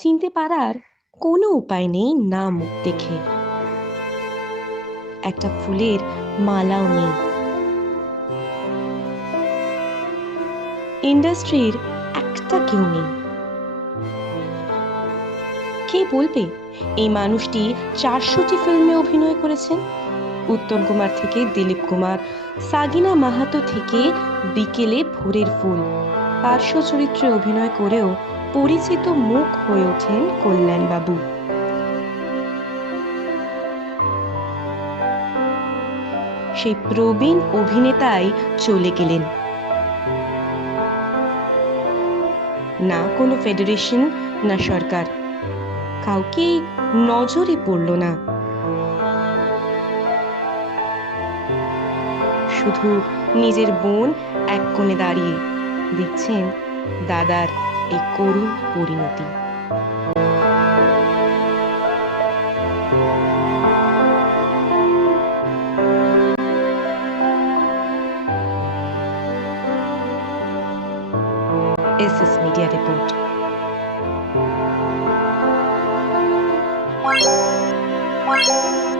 চিনতে পারার কোনো উপায় নেই না মুখ দেখে। একটা ফুলের মালাও নেই। ইন্ডাস্ট্রির একটা কেউ নেই। কে বলবে, এই মানুষটি চারশোটি ফিল্মে অভিনয় করেছেন? উত্তম কুমার থেকে দিলীপ কুমার, সাগিনা মাহাতো থেকে বিকেলে ভোরের ফুল। পার্শ্ব চরিত্রে অভিনয় করেও পরিচিত মুখ হয়ে ওঠেন কল্যাণবাবু সেই প্রবীণ অভিনেতাই চলে গেলেন। না কোনো ফেডারেশন, না সরকার। কাউকেই নজরে পড়ল না। শুধু নিজের বোন এক কোণে দাঁড়িয়ে দেখছেন দাদার Ecorum Purinti. Ese es Media Report. What?